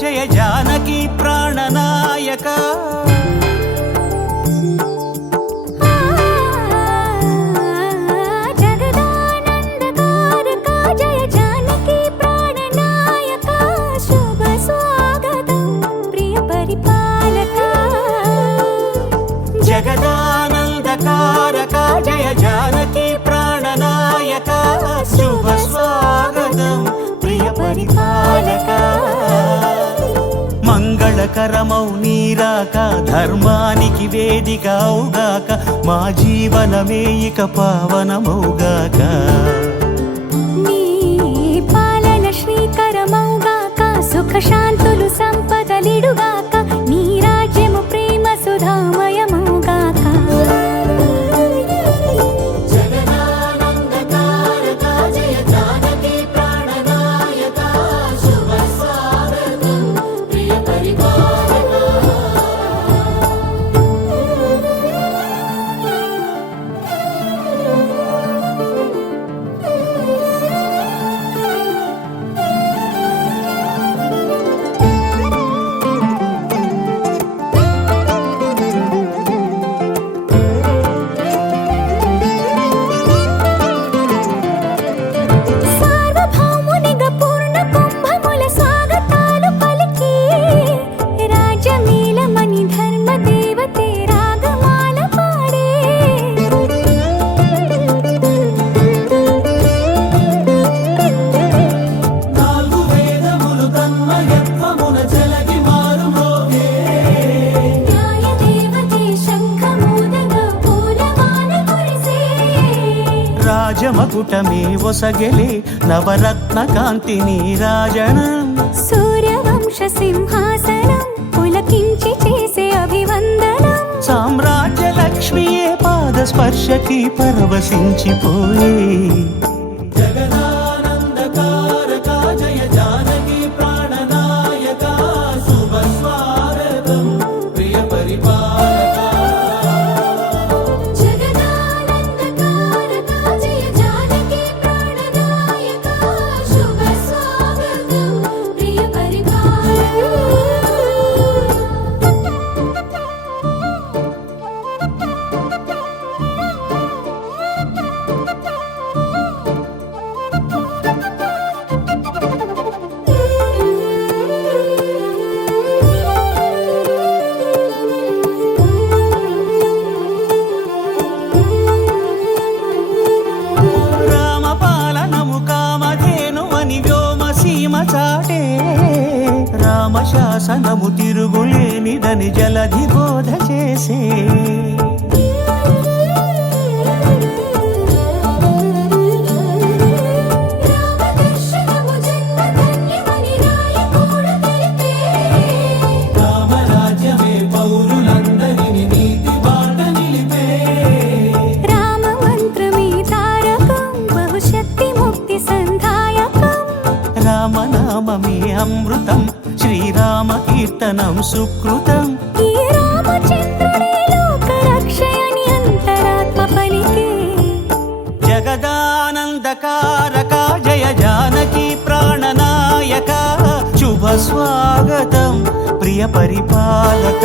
జయ జానకి ప్రాణనాయక జగదానందకారక జయ జానకి ప్రాణనాయక శుభ స్వాగతం ప్రియ పరిపాలక జగదానందకారక జయ జానకి ప్రాణనాయక శుభ స్వాగతం ప్రియ పరిపాలక మంగళకరమౌ నీరాక ధర్మానికి వేదిక అవుగాక మా జీవనమే ఇక పావనమౌగాక నీ పాలన శ్రీకరమౌగాక సుఖ శాంతులు సంపదలిడుగాక నీ రాజ్యము ప్రేమ సుధామయమౌగాక రాజమకుటమే ఒసగెలే నవరత్న కాంతి నీరాజనం సూర్యవంశ సింహాసనం పులకించి చేసే అభివందనం సామ్రాజ్య లక్ష్మియే పాద స్పర్శకి పరవశించిపోయే జగదానందకారక జయ జానకి ప్రాణనాయక శుభ స్వాగతం ప్రియ పరిపాలక రామశాసనము తిరుగులేనిదని జలధి బోధ చేసే రామరాజ్యమే పౌరులందరిని నీతి బాట నిలిపే రామమంత్రమే తారకం బహుశక్తి ముక్తి సంధాయకం రామనామమే అమృతం శ్రీరామ కీర్తనం సుకృతం ఈ రామచంద్రుడే లోక రక్షయని అంతరాత్మ పలికే జగదానందకారక జయ జానకి ప్రాణనాయక శుభ స్వాగతం ప్రియ పరిపాలక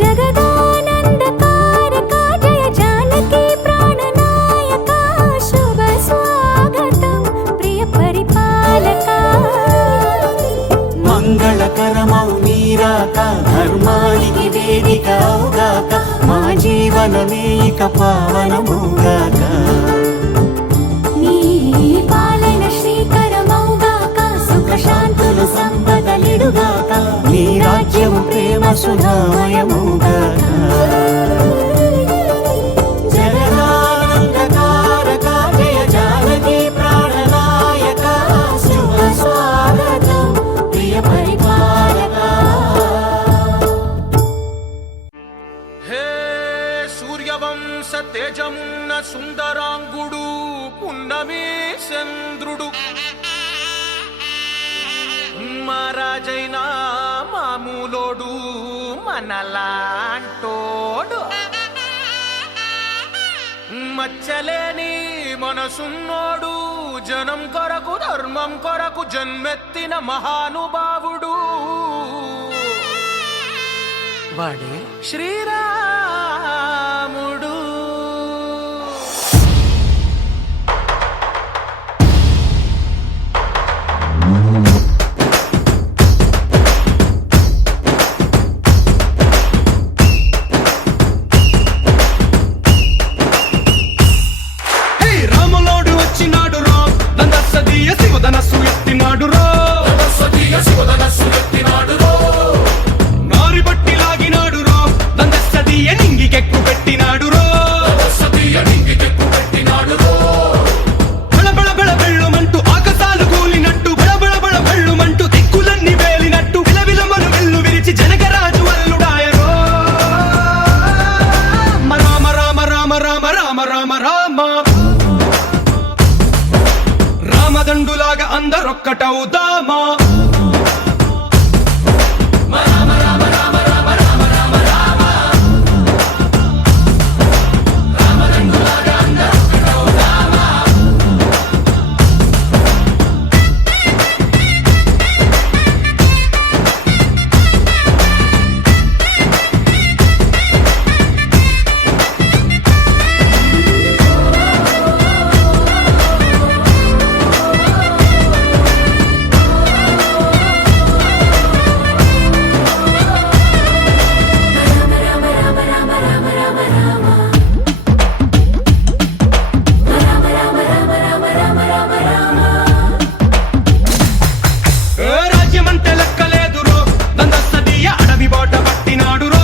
జగదానందకారక జయ జానకి ప్రాణనాయక శుభ స్వాగతం ప్రియ పరిపాలక మంగళకరమౌ నీరాక ధర్మానికి వేదిక అవుగాక మా జీవనమే ఇక పావనమౌగాక నీ పాలన శ్రీకరమౌగాక సుఖ శాంతులు సంపదలిడుగాక నీ రాజ్యము ప్రేమ సుధామయమౌగాక జగదానందకారక అందమున్న సుందరాంగుడు పున్నమి చంద్రుడు మహారాజైన మామూలోడు మనలాంటోడు మచ్చలేని మనసున్నోడు జనం కొరకు ధర్మం కొరకు జన్మెత్తిన మహానుభావుడు వాడే శ్రీరాముడు. రాములోడు వచ్చినాడు రో దందసదీయ శివధనస్సు ఎత్తినాడు రో నారి బట్టి లాగినాడు రో దందసదీయ నింగికెక్కు పెట్టినాడు రో బళబళ బళ బెళ్ళుమంటూ ఆకాశాలు కూలినట్టు బళబళ బళ బెళ్ళుమంటూ దిక్కులన్నీ వేలినట్టు విలవిలమలు వెల్లు విరిచి జనకరాజు అల్లుడాయరో రామ రామ రామ రామ రామ రామ రామ రామదండులాగా అందరొక్కటవుదామా రాజ్యమంటే లెక్కలేదు రో దందసదీయ అడవి బాట పట్టినాడు రో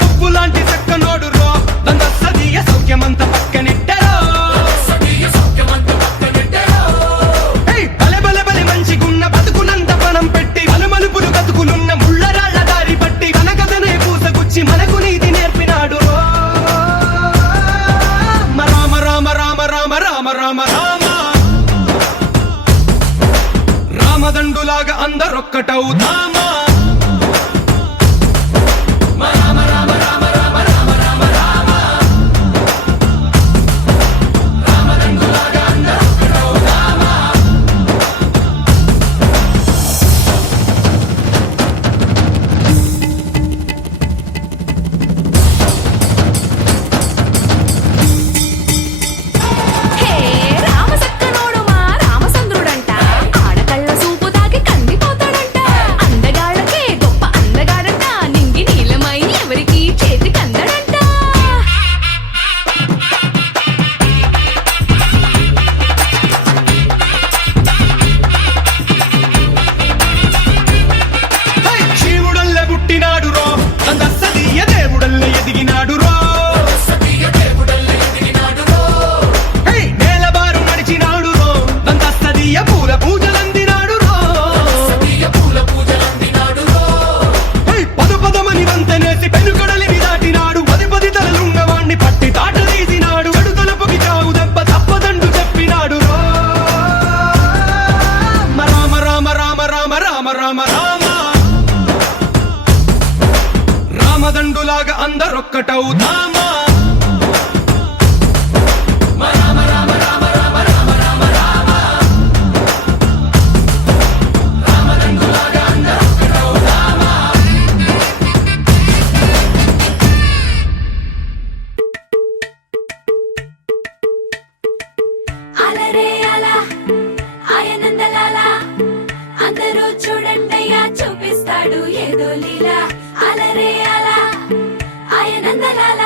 పువ్వు లాంటి చక్కనోడు రో దందసదీయ సౌఖ్యమంత పక్కనెట్టరో బలె బలె బలె మంచిగున్న బతుకునంత పణం పెట్టి మలుమలుపులు బతుకులున్న ముళ్ళరాళ్ల దారి పట్టి కనకదనే పూసగుచ్చి మనకు నీతి నేర్పినాడు రో రామ రామ రామ రామ రామ రామ రామ రామదండులాగా అందరొక్కటవుదామా హే రామసక్కనోడు మా రామచంద్రుడంట ఆడకళ్ళ సూపు తాకి కందిపోతాడంట అందగాళ్ళకే గొప్ప అందగాడంట నింగి నీలమై ఎవరికి చేతి కందడంట శివుడల్లే పుట్టినాడు రో దందసదీయ దేవుడల్లే ఎదిగినాడు రో నేలబారు నడిచినాడు రో దందసదీయ పూల పూజలందినాడు రో పదు పదమని వంతనేసి పెనుకడలిని దాటినాడు పది పది తలలున్నవాణ్ణి పట్టి తాట తీసినాడు చెడు తలుపుకి చావు దెబ్బ తప్పదండు చెప్పినాడు రో రామ రామ రామ రామ రామ రామ రామ రామదండులాగా అందరొక్కటవుదామా అలరే అలా ఆయనందలాల అందరూ చూడండయ్యా చూపిస్తాడు ఏదో లీలా అలరే అలా ఆయనందలాల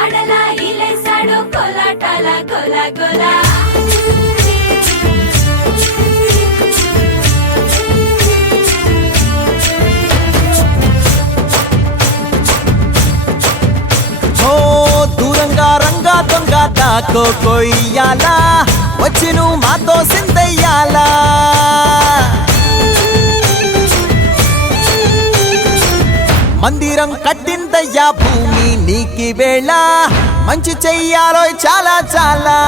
ఆడలా ఇలేసాడు కోలాటాల గోలా గోలా ఓ దూరంగా రంగా దొంగ దాకో కొయ్యాలా వచ్చి నువ్వు మాతో సిందయ్యాలా మందిరం కట్టింద వచ్చిందయ్యా భూమి నీకి వేళ మంచి చెయ్యాలో చాలా చాలా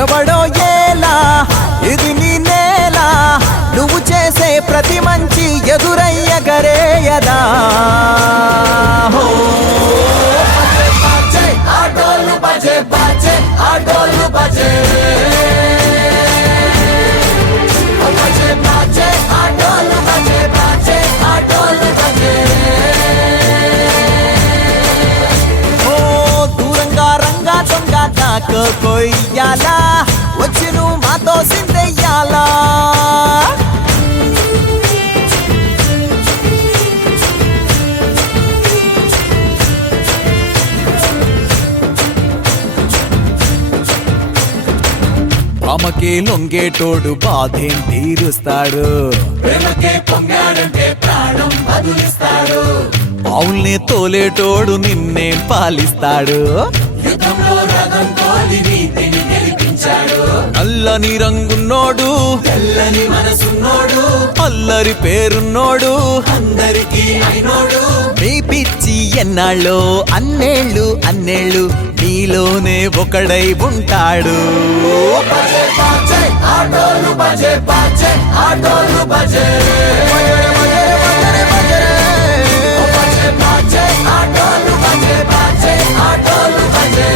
ఎవడో ఏలా ఇది నీ నేల నువ్వు చేసే ప్రతి మంచి ఎదురయ్యగరేయదా హో బజే ఆటోలు బజే బజే ఆటోలు బజే బజే బజే ఆటోలు బజే బజే ఆటోలు బజే ఓ దూరంగా రంగా దొంగ నాకు కొయ్యాలా వచ్చి నువ్వు మాతో సిందెయ్యాలా ప్రేమకే లొంగేటోడు బాధేం తీరుస్తాడు ప్రేమకే పొంగాడంటే ప్రాణం బదులిస్తాడు అవుల్నే తోలేటోడు నిన్నేం పాలిస్తాడు యుద్ధంలో రథం తోలి నీతిని గెలిపించాడు నల్లని రంగున్నోడు తెల్లని మనసున్నోడు అల్లరి పేరున్నోడు అందరికీ అయినోడు మీ పిచ్చి ఎన్నాళ్ళో అన్నేళ్ళు అన్నేళ్ళు నీలోనే ఒకడై ఉంటాడు బజే బజే ఆటోలు బజే బజే ఆటోలు బజే బజే బజే ఆటోలు బజే బజే ఆటోలు బజే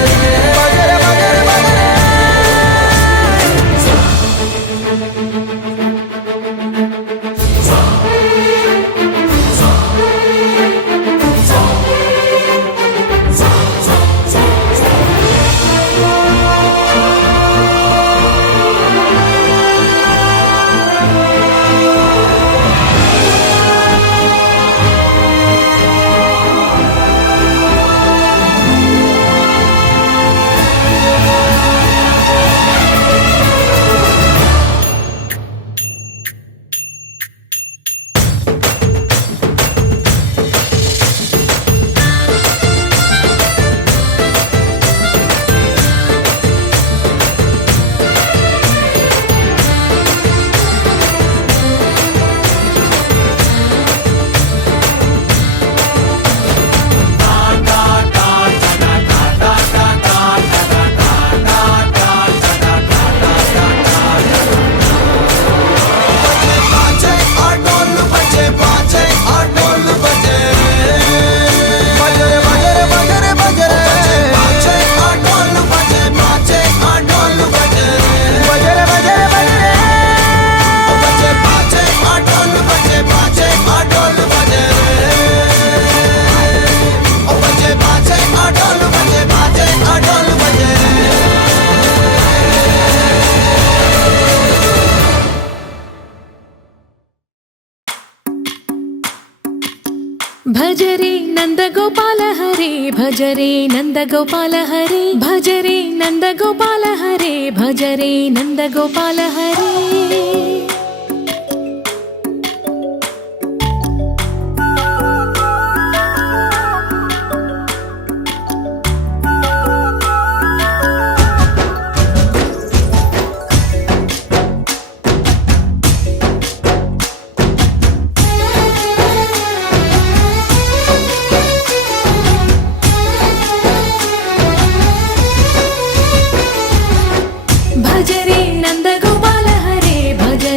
భజరే నందగోపాల హరే భజరే నందగోపాల హరే భజరే నందగోపాల హరే భజరే నందగోపాల హరే భజరే నందగోపాల హరే భజరే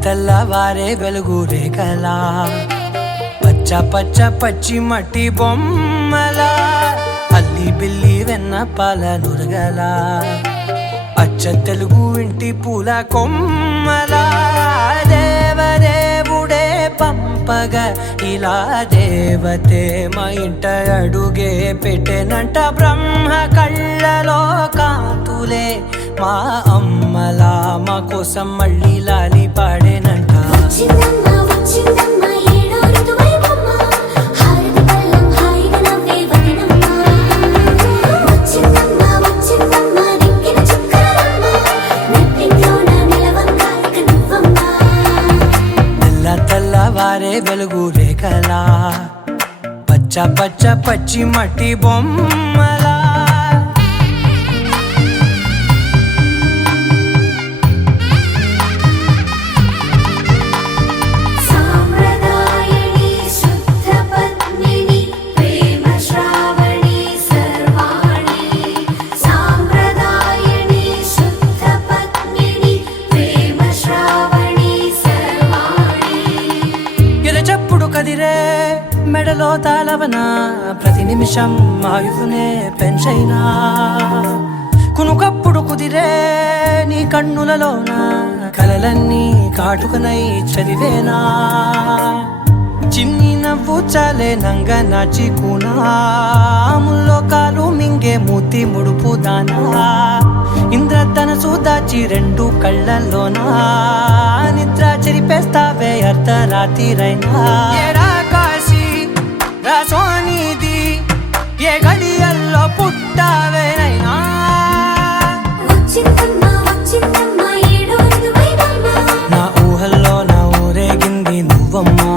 తెల్లవారే వెలుగు రేఖలా పచ్చ పచ్చ పచ్చి మట్టి బొమ్మలా అల్లి బిల్లి వెన్న పాల నురగలా అచ్చ తెలుగు ఇంటి పూల కొమ్మలా దేవదేవుడే పంపగా ఇలా దేవతే మా ఇంట అడుగే పెట్టెనంట బ్రహ్మ కళ్ళలో కాంతులే మా అమ్మలా మా కోసం మళ్ళీ లాలి పాడేనంట వచ్చిందమ్మ వచ్చిందమ్మ ఏడో ఋతువైవమ్మ హారతి పళ్ళం హాయిగా నవ్వే వదినమ్మ వచ్చిందమ్మ వచ్చిందమ్మ నెక్కిన చుక్కలమ్మ నెట్టింట్లోన నిలవంగా ఇక నువ్వమ్మ తెల్లవారే వెలుగు రేఖలా పచ్చ పచ్చ పచ్చి మట్టి బొమ్మలా సాంప్రదాయని శుద్ధ పద్మిని ప్రేమ శ్రావణి సర్వాణి సాంప్రదాయని శుద్ధ పద్మిని ప్రేమ శ్రావణి సర్వాణి ఎరచప్పుడు కదిరే మెడలో తాళవన ప్రతి నిమిషం ఆయువునే పెంచైనా కునుకప్పుడు కుదిరే నీ కన్నులలోన కలలన్నీ కాటుకనై చదివేనా చిన్ని నవ్వు చాలే నంగ నాచి కూనాముల్లో కాలు మింగే మూతి ముడుపు దానా ఇంద్రధనసు దాచి రెండు కళ్ళల్లోనా నిద్ర చెరిపేస్తావే అర్ధరాత్రిరైనా ఏడా కాశీ రాసోనిది ఏ గడియల్లో పుట్టావేనైనా వచ్చిందమ్మ వచ్చిందమ్మ ఏడో ఋతువైవమ్మ నా ఊహల్లో నా ఊరేగింది నువ్వమ్మా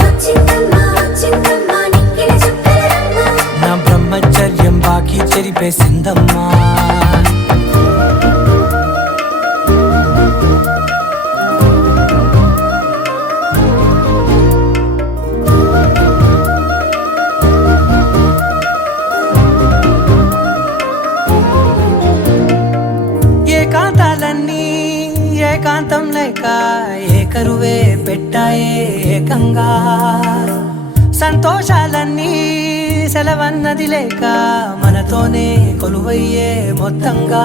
వచ్చిందమ్మ వచ్చిందమ్మ నెక్కిన చుక్కలమ్మ నా బ్రహ్మచర్యం బాకీ చెరిపేసిందమ్మా ఏకాంతాలన్నీ ఏకాంతం లేక ఏకరువే పెట్టాయే ఏకంగా సంతోషాలన్నీ సెలవన్నది లేక మనతోనే కొలువయ్యే మొత్తంగా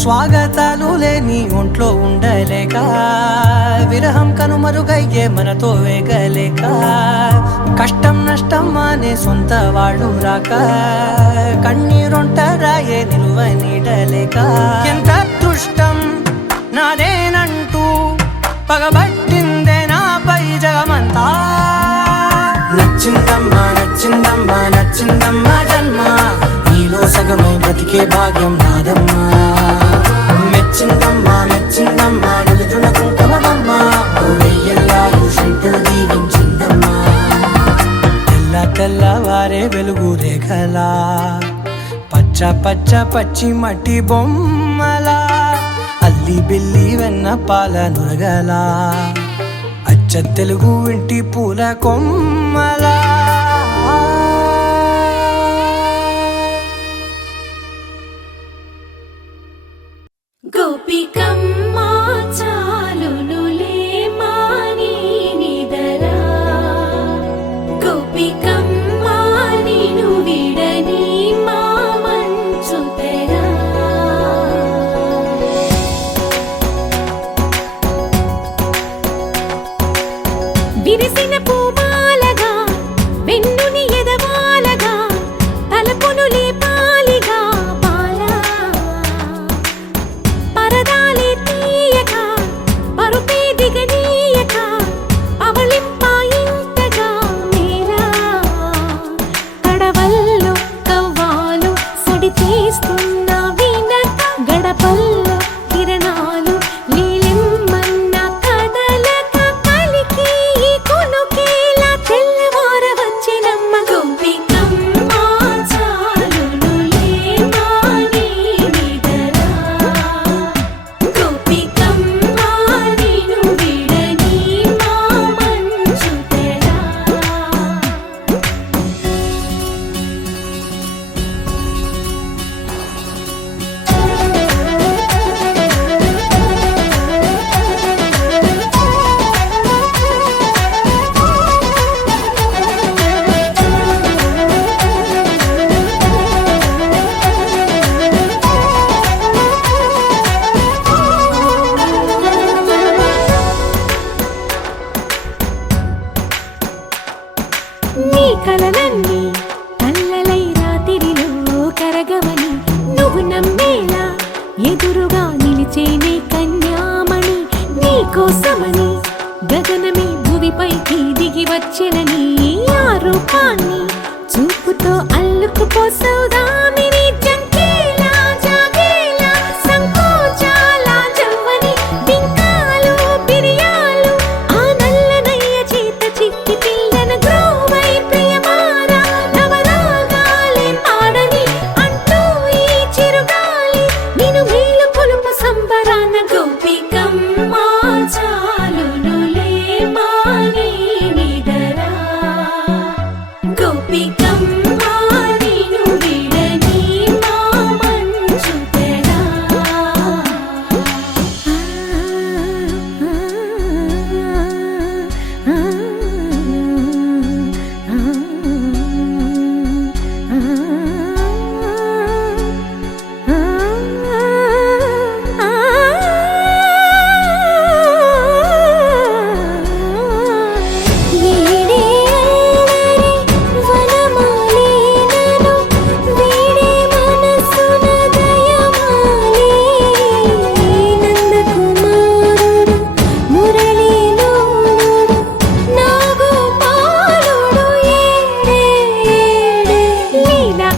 స్వాగతాలు లేని ఒంట్లో ఉండలేక విరహం కనుమరుగయ్యే మనతో వేగలేక కష్టం నష్టం అనే సొంత వాళ్ళు రాక కన్నీరొంటరాయే నిలువ నీడలేక ఎంత అదృష్టం నాదేనంటూ పగబట్టిందే నాపై జగమంతా నచ్చిందమ్మా నచ్చిందమ్మా నచ్చిందమ్మా జన్మ నీలో సగమై బ్రతికే భాగ్యం నాదమ్మా మెచ్చిందమ్మా మెచ్చిందమ్మా నిలుదున కుంకుమమ్మా వెయ్యల్లాలు శంకరు దీవించిందమ్మా తెల్లవారే వెలుగు రేఖలా పచ్చ పచ్చ పచ్చి మట్టి బొమ్మలా అల్లి బిల్లి వెన్న పాల నురగలా అచ్చ తెలుగు ఇంటి పూల కొమ్మలా గోపికమ్మ చాలునులే మాని నిదరా గోపికమ్మ నిను విడని మా మంచు తెరా విరిసిన పూమాలగా కోసమని గగనమే భువిపైకి దిగి వచ్చెనని ఆ రూపాన్ని చూపుతో అల్లుకుపోసౌదామిని జంకేలా జాగేలా సంకోచాల జవ్వని బింకాలు బిరియాలు ఆ నల్లనయ్య చేత చిక్కి పిల్లన గ్రోవై ప్రియమారా నవరాగాలే పాడని అంటూ ఈ చిరుగాలి నిను మేలు కొలుపు సంబరాన గోపికమ్మ చాలునులే మాని నిదరా గోపికమ్మ నిను విడని మా మంచు తెరా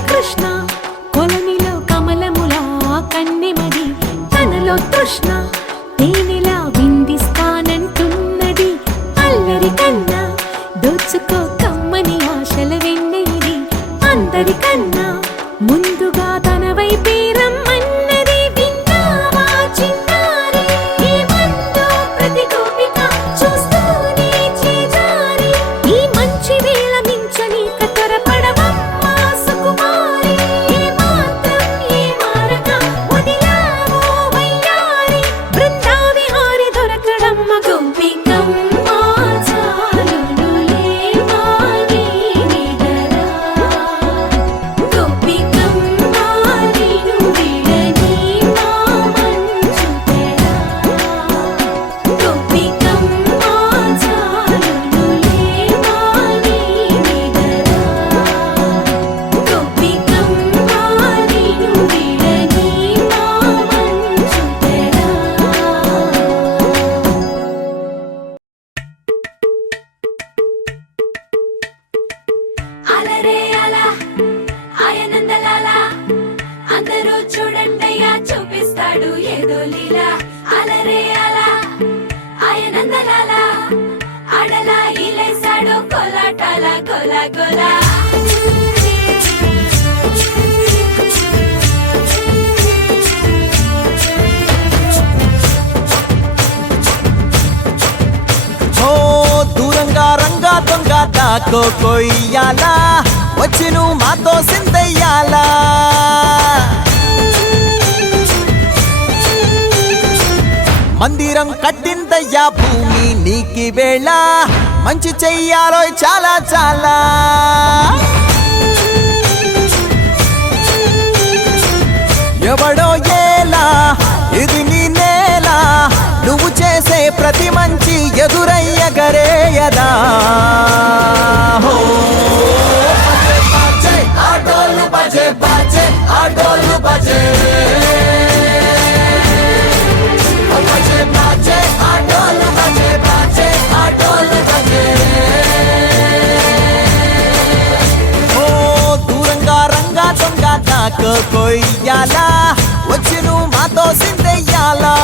కృష్ణ కొలనిలో కమలములా కన్నెమది తనలో తృష్ణ తేనెలా విందిస్తానంటున్నది అల్లరి కన్నా దోచుకో కమ్మని ఆశల వెన్నెయిది అందరికన్నా ముందుగా తన వైపే రమ్మన్నది విన్నావా చిన్నారి ఏమందో ప్రతి గోపిక చూస్తూనే చేజారి ఈ మంచి వేళ మించనీక త్వరపడవమ్మా సుకుమారి ఏ మాత్రం ఏ మారక వదిలావో వయ్యారి బృందావిహారి దొరకడమ్మ గోపికమ్మ చాలునులే మాని నిదరా గోపికమ్మ నిను విడని మా మంచు తెరా గోపికమ్మ చాలునులే మాని నిదరా గోపికమ్మ నిను విడని మా మంచు తెరా అలరే అలా ఆయనందలాల అందరూ చూడండయ్యా చూపిస్తాడు ఏదో లీలా అలరే అలా ఆయనందలాల ఆడలా ఇలేసాడు కోలాటాల గోలా గోలా ఓ దూరంగా రంగా దొంగ దాకో కొయ్యాలా వచ్చి నువ్వు మాతో సిందయ్యాలా మందిరం కట్టిందయ్యా భూమి నీకి వేళ మంచి చెయ్యాలో చాలా చాలా ఎవడో ఏలా ఇది నీ నేల నువ్వు చేసే ప్రతి మంచి ఎదురయ్యగరేయదా హో బాజే ఆటోలు బాజే బాజే ఆటోలు బాజే బాజే బాజే ఆటోలు బాజే బాజే ఆటోలు బాజే ఓ దూరంగా రంగా దొంగ నాకు కొయ్యాలా వచ్చి నువ్వు మాతో సిందెయ్యాలా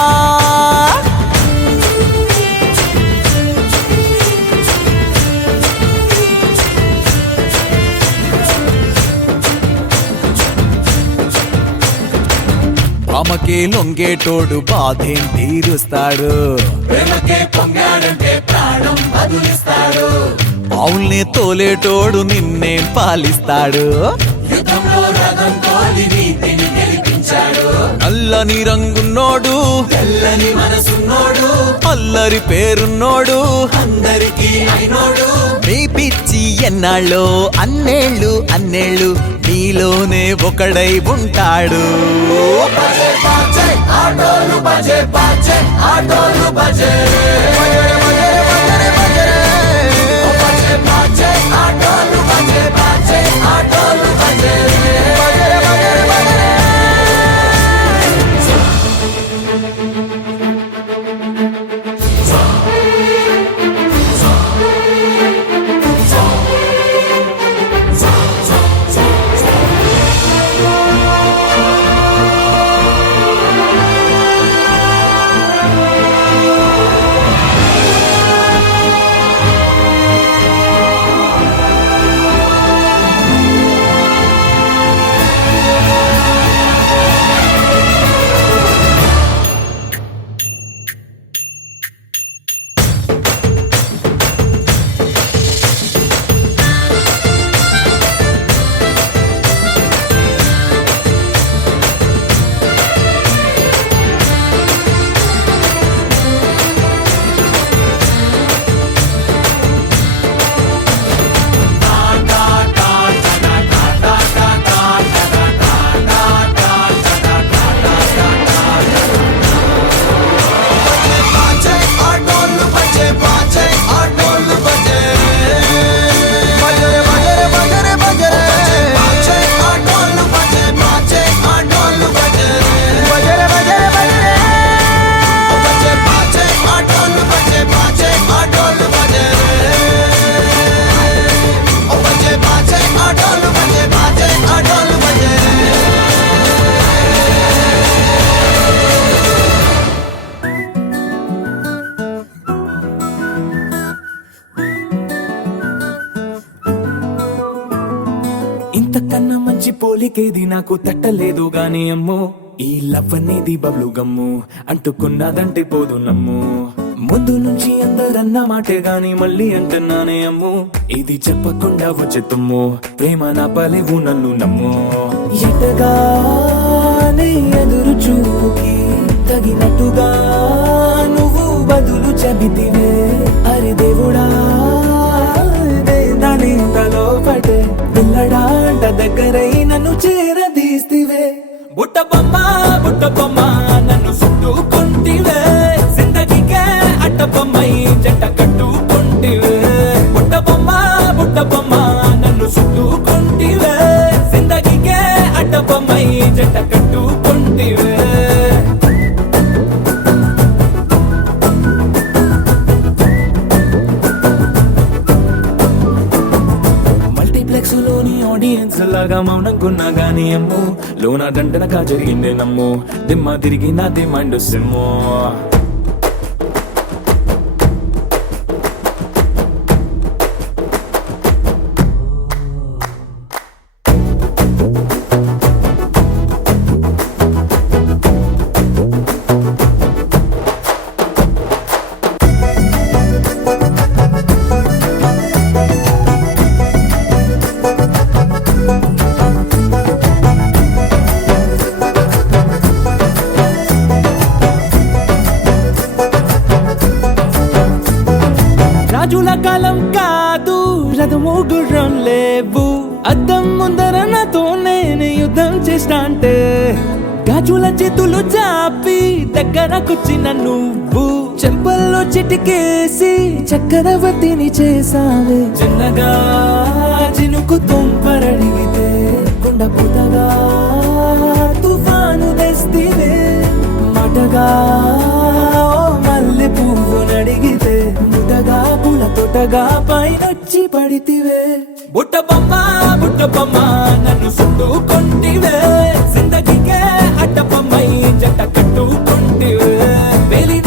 రామకే లొంగేటోడు బాధేం తీరుస్తాడు ప్రేమకే పొంగాడంటే ప్రాణం బదులిస్తాడు ఆవుల్ని తోలేటోడు నిన్నేం పాలిస్తాడు యుద్ధంలో రథం తోలి నీతిని గెలిపించాడు నల్లని రంగున్నోడు తెల్లని మనసున్నోడు అల్లరి పేరున్నోడు అందరికీ అయినోడు మీ పిచ్చి ఎన్నాళ్ళో అన్నేళ్ళు అన్నేళ్ళు నీలోనే ఒకడై ఉంటాడు బజే బాజే ఆటోలు బజే బాజే ఆటోలు బజే బజే బాజే ఆటోలు బజే బాజే ఆటోలు బజే సో పోలికేది నాకు తట్టలేదు గాని అమ్మో ఈ లవ్ అనేది బబ్లు గమ్ము అంటుకున్నదంటే పోదు నమ్ము ముందు నుంచి అందరన్న మాటే గాని మళ్ళీ అంటున్నానే అమ్ము ఇది చెప్పకుండా వచ్చేతుమ్ము ప్రేమ నా పలేవు నన్ను నమ్ము ఎటగానే ఎదురు చూకి తగినట్టుగా నువ్వు బదులు చెబితివే అరే దేవుడా దాని తలో పడే పిల్లడాంట దగ్గరై నన్ను చేరదీస్తివే బుట్ట బొమ్మ నన్ను చుట్టుకుంటివే జిందగీకే అట్ట బొమ్మై జంట కట్టుకుంటివే బుట్ట బొమ్మ నన్ను చుట్టుకుంటివే జిందగీకే అట్ట బొమ్మై జంట కట్టుకుంటివే మల్టీప్లెక్స్ లోని ఆడియన్స్ లాగా మౌనంకున్నా గానీ అమ్ము లోన దండనగా జరిగిందే నమ్ము దిమ్మ తిరిగి నాది మైండ్ సిమ్ము రాజుల కాలం కాదు రథము గుర్రం లేవు అద్దం ముందర నాతో నేను యుద్ధం చేస్తా అంటే గాజుల చేతులు చాపి దగ్గరకొచ్చిన నువ్వు చెంపల్లో చిటికేసి చక్రవర్తిని చేసావే చిన్నగా చినుకు తుంపరడిగితే కుండ పుతగా తుఫాను తెస్తివే మాటగా మల్లె పువ్వు నడిగితే ముదగా పుల తొటగా పైనొచ్చి పడితివే బుట్ట బొమ్మ నన్ను చుట్టుకుంటివే